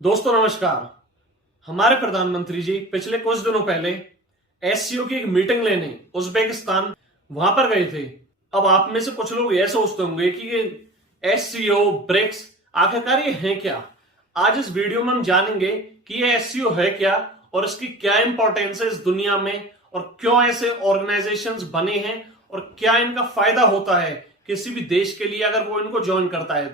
दोस्तों नमस्कार। हमारे प्रधानमंत्री जी पिछले कुछ दिनों पहले एससीओ की एक मीटिंग लेने उज्बेकिस्तान वहां पर गए थे। अब आप में से कुछ लोग यह सोचते होंगे कि ये एससीओ ब्रिक्स आखिरकार ये है क्या। आज इस वीडियो में हम जानेंगे कि ये एससीओ है क्या और इसकी क्या इंपॉर्टेंस है इस दुनिया में और क्यों ऐसे ऑर्गेनाइजेशंस बने हैं और क्या इनका फायदा होता है किसी भी देश के लिए अगर वो इनको ज्वाइन करता है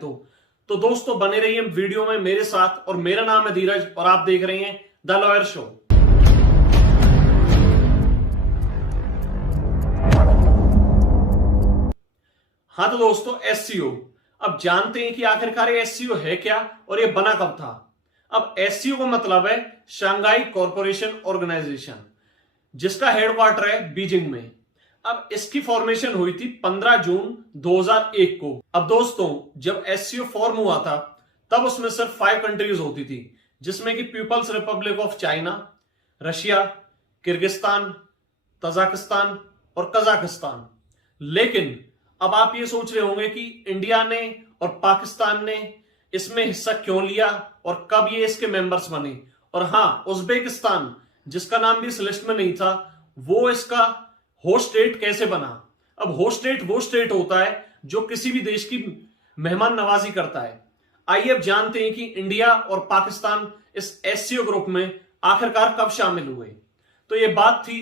तो दोस्तों बने रहिए वीडियो में मेरे साथ। और मेरा नाम है धीरज और आप देख रहे हैं द लॉयर शो। हाँ तो दोस्तों एससीओ, अब जानते हैं कि आखिरकार ये एससीओ है क्या और ये बना कब था। अब एससीओ का मतलब है शंघाई कॉरपोरेशन ऑर्गेनाइजेशन, जिसका हेडक्वार्टर है बीजिंग में। अब इसकी फॉर्मेशन हुई थी 15 जून 2001 को। अब दोस्तों जब एससीओ फॉर्म हुआ था तब उसमें सिर्फ 5 कंट्रीज होती थी, जिसमें कि People's Republic of China, Russia, Kyrgyzstan, Tajikistan और कजाकिस्तान। लेकिन अब आप ये सोच रहे होंगे कि इंडिया ने और पाकिस्तान ने इसमें हिस्सा क्यों लिया और कब ये इसके मेंबर्स बने। और हाँ, उज्बेकिस्तान जिसका नाम भी इस लिस्ट में नहीं था वो इसका होस्ट स्टेट कैसे बना। अब होस्ट स्टेट वो स्टेट होता है जो किसी भी देश की मेहमान नवाजी करता है। आइए अब जानते हैं कि इंडिया और पाकिस्तान इस एससीओ ग्रुप में आखिरकार कब शामिल हुए। तो ये बात थी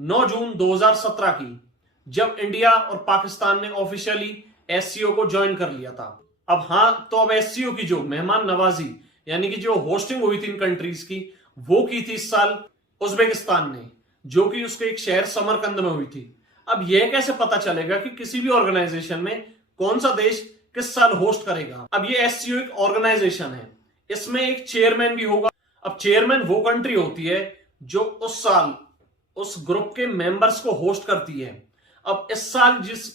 9 जून 2017 की, जब इंडिया और पाकिस्तान ने ऑफिशियली एससीओ को ज्वाइन कर लिया था। अब हाँ, तो अब एससीओ की जो मेहमान नवाजी यानी कि जो होस्टिंग हुई थी इन कंट्रीज की, वो की थी इस साल उज्बेकिस्तान ने, जो कि उसके एक शहर समरकंद में हुई थी। अब यह कैसे पता चलेगा कि किसी भी ऑर्गेनाइजेशन में कौन सा देश किस साल होस्ट करेगा। अब ये एससीओ एक ऑर्गेनाइजेशन है, इसमें एक चेयरमैन भी होगा। अब चेयरमैन वो कंट्री होती है जो उस साल उस ग्रुप के मेंबर्स को होस्ट करती है। अब इस साल जिस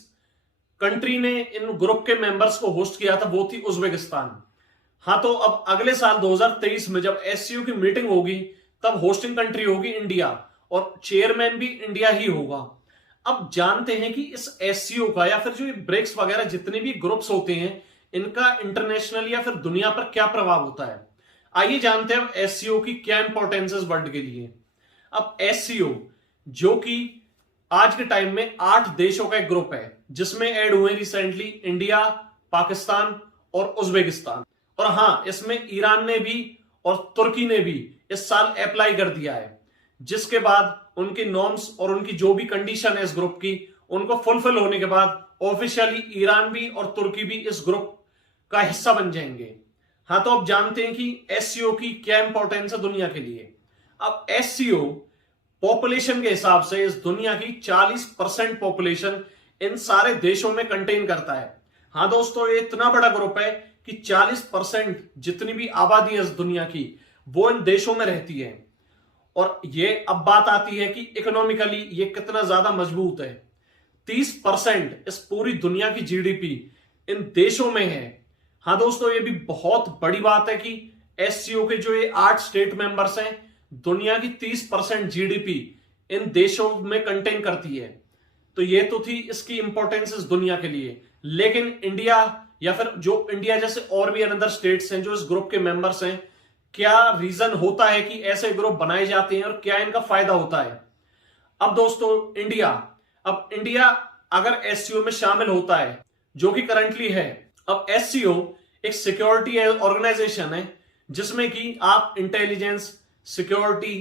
कंट्री ने इन ग्रुप के मेंबर्स को होस्ट किया था वो थी उज्बेकिस्तान। हाँ, तो अब अगले साल 2023 में जब एससीओ की मीटिंग होगी तब होस्टिंग कंट्री होगी इंडिया और चेयरमैन भी इंडिया ही होगा। अब जानते हैं कि इस एससीओ का या फिर जो ब्रिक्स वगैरह जितने भी ग्रुप्स होते हैं इनका इंटरनेशनल या फिर दुनिया पर क्या प्रभाव होता है। आइए जानते हैं एससीओ की क्या इंपॉर्टेंस है वर्ल्ड के लिए। अब एससीओ जो कि आज के टाइम में 8 देशों का एक ग्रुप है, जिसमें ऐड हुए रिसेंटली इंडिया, पाकिस्तान और उज्बेकिस्तान। और हाँ, इसमें ईरान ने भी और तुर्की ने भी इस साल अप्लाई कर दिया है, जिसके बाद उनकी नॉर्म्स और उनकी जो भी कंडीशन है इस ग्रुप की उनको फुलफिल होने के बाद ऑफिशियली ईरान भी और तुर्की भी इस ग्रुप का हिस्सा बन जाएंगे। हाँ, तो अब जानते हैं कि एससीओ की क्या इंपॉर्टेंस है दुनिया के लिए। अब एससीओ पॉपुलेशन के हिसाब से इस दुनिया की 40% पॉपुलेशन इन सारे देशों में कंटेन करता है। हाँ दोस्तों, ये इतना बड़ा ग्रुप है कि 40% जितनी भी आबादी है इस दुनिया की वो इन देशों में रहती है। और ये अब बात आती है कि इकोनॉमिकली ये कितना ज्यादा मजबूत है। 30% इस पूरी दुनिया की जीडीपी इन देशों में है। हाँ दोस्तों, ये भी बहुत बड़ी बात है कि एससीओ के जो ये 8 स्टेट मेंबर्स हैं, दुनिया की 30% जीडीपी इन देशों में कंटेन करती है। तो ये तो थी इसकी इंपॉर्टेंस इस दुनिया के लिए। लेकिन इंडिया या फिर जो इंडिया जैसे और भी अनदर स्टेट्स हैं जो इस ग्रुप के मेंबर्स हैं, क्या रीजन होता है कि ऐसे ग्रुप बनाए जाते हैं और क्या इनका फायदा होता है। अब दोस्तों इंडिया अगर एससीओ में शामिल होता है, जो कि करंटली है। अब एससीओ एक सिक्योरिटी ऑर्गेनाइजेशन है जिसमें कि आप intelligence, security,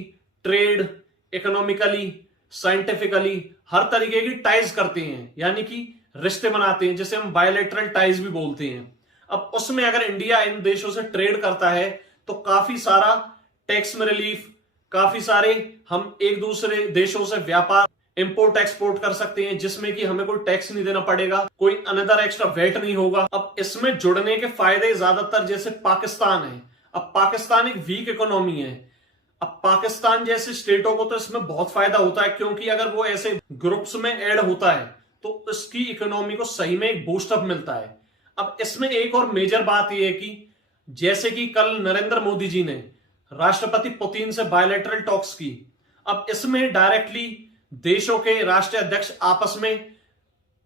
trade, economically, scientifically हर तरीके की टाइज करते हैं, यानी कि रिश्ते बनाते हैं, जिसे हम बायलैटरल टाइज भी बोलते हैं। अब उसमें अगर इंडिया इन देशों से ट्रेड करता है तो काफी सारा टैक्स में रिलीफ, काफी सारे हम एक दूसरे देशों से व्यापार इंपोर्ट एक्सपोर्ट कर सकते हैं, जिसमें कि हमें कोई टैक्स नहीं देना पड़ेगा, कोई अनदर एक्स्ट्रा वेट नहीं होगा। अब इसमें जुड़ने के फायदे ज्यादातर जैसे पाकिस्तान है। अब पाकिस्तान एक वीक इकोनॉमी है। अब पाकिस्तान जैसे स्टेटों को तो इसमें बहुत फायदा होता है, क्योंकि अगर वो ऐसे ग्रुप्स में ऐड होता है तो इसकी इकोनॉमी को सही में एक बूस्टअप मिलता है। अब इसमें एक और मेजर बात यह है कि जैसे कि कल नरेंद्र मोदी जी ने राष्ट्रपति पुतिन से बायलैटरल टॉक्स की। अब इसमें डायरेक्टली देशों के राष्ट्रीय अध्यक्ष आपस में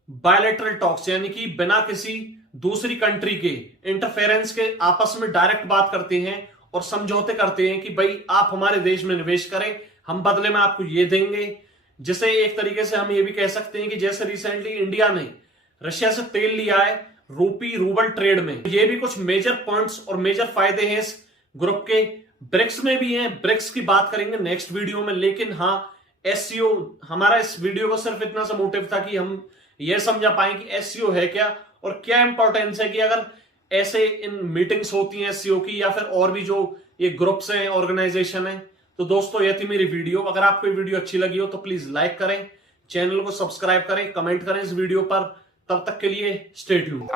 बायलैटरल टॉक्स यानी कि बिना किसी दूसरी कंट्री के इंटरफेरेंस के आपस में डायरेक्ट बात करते हैं और समझौते करते हैं कि भाई आप हमारे देश में निवेश करें, हम बदले में आपको ये देंगे। जिसे एक तरीके से हम ये भी कह सकते हैं कि जैसे रिसेंटली इंडिया ने रशिया से तेल लिया है रूपी रूबल ट्रेड में, ये भी कुछ मेजर पॉइंट्स और मेजर फायदे हैं इस ग्रुप के। ब्रिक्स में भी हैं, ब्रिक्स की बात करेंगे नेक्स्ट वीडियो में। लेकिन हाँ, एससीओ, हमारा इस वीडियो को सिर्फ इतना सा मोटिव था कि हम ये समझा पाए कि एससीओ है क्या और क्या इंपॉर्टेंस है कि अगर ऐसे इन मीटिंग्स होती हैं एससीओ की, या फिर और भी जो ये ग्रुप्स हैं, ऑर्गेनाइजेशन है। तो दोस्तों ये थी मेरी वीडियो। अगर आपको ये वीडियो अच्छी लगी हो तो प्लीज लाइक करें, चैनल को सब्सक्राइब करें, कमेंट करें इस वीडियो पर। तब तक के लिए स्टे ट्यून्ड।